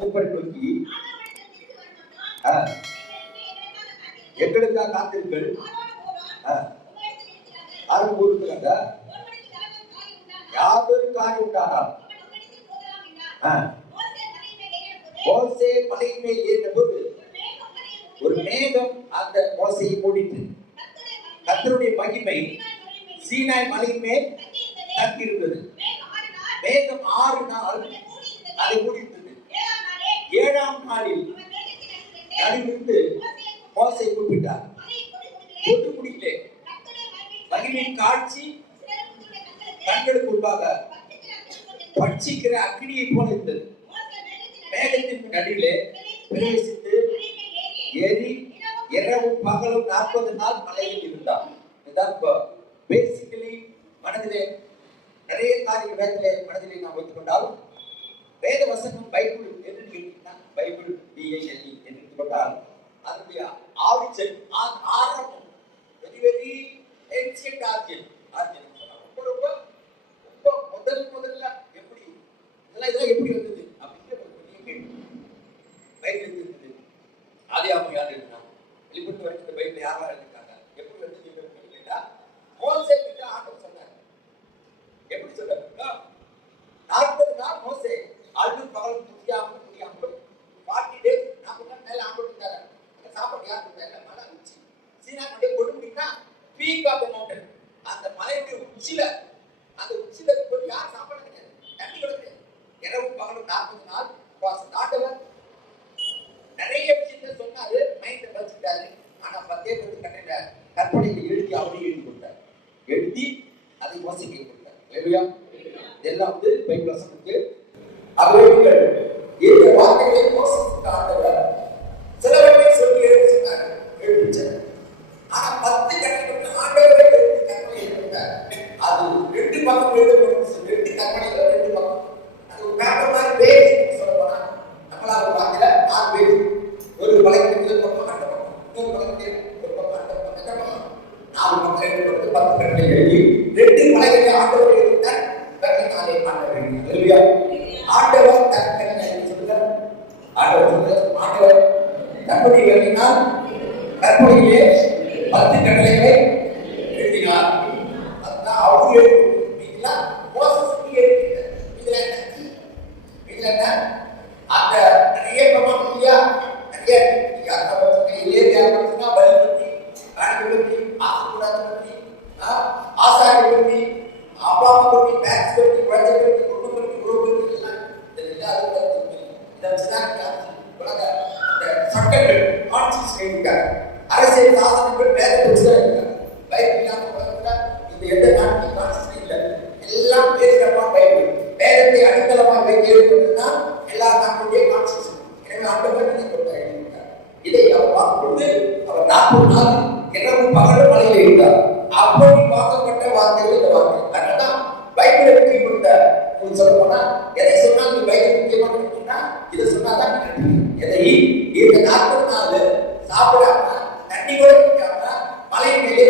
மூப்பரை நோக்கி எங்களுக்காக காத்திருங்கள். யாரும் கூறுகிறாங்க? யாதொரு காரியம் உண்டானால் மோசே மலையின் மேல் ஏறினபோது ஒரு மேகம் அந்த மோசையை மூடிட்டு கத்தருடைய மகிமை சீனாய் மலையின் மேல் தங்கியிருந்தது. மேகம் ஆறு நாள் அதை முடித்தது நடுவிருந்து மோசை கூப்பிட்டார். தூத்துக்குடியிலே மகிமையின் காட்சி கண்களுக்கு முன்பாக பட்சிக்கிற அக்னியை போல இருந்தது. மேகத்தின் நடுவிலே பிரவேசித்து ஏறி இரவும் பகலும் நாற்பது நாள் மலையில் இருந்தார். இப்போ பேசிக்கலி மனதிலே நிறைய காரிய வேதத்திலே மனதிலே நாம் வைத்துக்கொண்டாலும் வேத வசனம் பைபிள் என்று கேட்டீங்கன்னா பைபிள் பிஏஎல்இ என்று எடுத்துக்கொண்டால் அதனுடைய ஆரிஜன் ஆரம்பம் very very ancient origin origin ரொம்ப ரொம்ப ரொம்ப முதல் முதல்ல எப்படி இதெல்லாம் இதெல்லாம் எப்படி வந்தது? அப்படிங்கிற ஒரு பெரிய கேள்வி பைபிள் இருந்தது. ஆதியாமம் யார் எழுதினா வெளிப்பட்டு வரைக்கும் இந்த பைபிள் யாரெல்லாம் எழுதிருக்காங்க எப்படி வந்தது என்று கேட்டா ஹோல்சேல் கிட்ட ஆண்டவர் சொன்னார் எப்படி சொல்றாரு நாற்பது நாள் மோசே அழுது பகலும் துடியாமல் துடியாமல் ஃபார்ட்டி டேஸ் நாற்பது நாள் மேல ஆண்டு இருந்தாரு அந்த சாப்பாடு யார் இருந்தாரு மலை உச்சி சீனா கொண்டே கொண்டு முடியும்னா பீக் ஆஃப் த மவுண்டன் அந்த மலையுடைய உச்சியில அந்த உச்சியில போய் யார் சாப்பாடு கிடையாது. தண்ணி கிடையாது இரவு பகலும் நாற்பது நாள் உபவாசம். ஆண்டவர் நிறைய விஷயத்த சொன்னாரு. மைண்ட வச்சுட்டாரு ஆனா பத்தே பத்து கட்டில கற்பனையை எழுதி அவரே எழுதி கொடுத்தார். எழுதி அதை யோசிக்க கொடுத்தார். இல்லையா? இதெல்லாம் வந்து பைபிள் வசனத்துக்கு அவர்கள் இந்த வார்த்தைகளை யோசித்து ஆண்டவர் சிலவற்றை சொல்லி எழுதி சொன்னார் எழுதிச்சார் ஆனா பத்து கட்டளை ஆண்டவரை எழுதி கற்பனை எழுதிட்டார் அது ரெண்டு பக்கம் எழுதப்படும் ரெண்டு கற்பனைகள் ரெண்டு பக்கம் அது ஒரு பேப்பர் மாதிரி பேஜ் சொல்ல போனா நம்மளா ஒரு வாக்கில ஆறு பேஜ் ஒரு வழக்கு முதல் பக்கம் அந்த பக்கம். இன்னொரு வழக்கு ஒரு பக்கம் அந்த பக்கம். அந்த பக்கம் நாலு பக்கம் ரெண்டு பக்கத்து பத்து கட்டளை எழுதி ரெண்டு வழக்கில ஆண்டவர் எழுதிட்டார். கட்டளை ஆண்டவர் எழுதி இல்லையா? ஆண்டவர் கட்டளை எழுதி சொல்லுங்க. ஆண்டவர் சொல்லுங்க. ஆண்டவர் கற்பனை எழுதினால் கற்பனையிலே பத்து கட்டளைகளை எழுதினார். அதுதான் அவங்க எல்லா நாட்டுடைய கான்ஸ்டியூஷன் எனவே ஆண்டவர் இதை கொண்டு எழுதியிருக்கார் இதை அவர் பார்க்கும்போது அவர் நாற்பது நாள் இரவு பகல் மலையில் இருந்தார். அப்படி பார்க்கப்பட்ட வார்த்தைகள் இந்த வார்த்தை. அதனால்தான் பைபிளை பற்றி கொடுத்த சொல்ல போனா எதை சொன்னால் நீ பைபிள் முக்கியமாக இருக்குன்னா இதை சொன்னாதான் நீங்க எதை? இந்த நாற்பது நாள் சாப்பிடாம தண்ணி கூட குடிக்காம மலை மேலே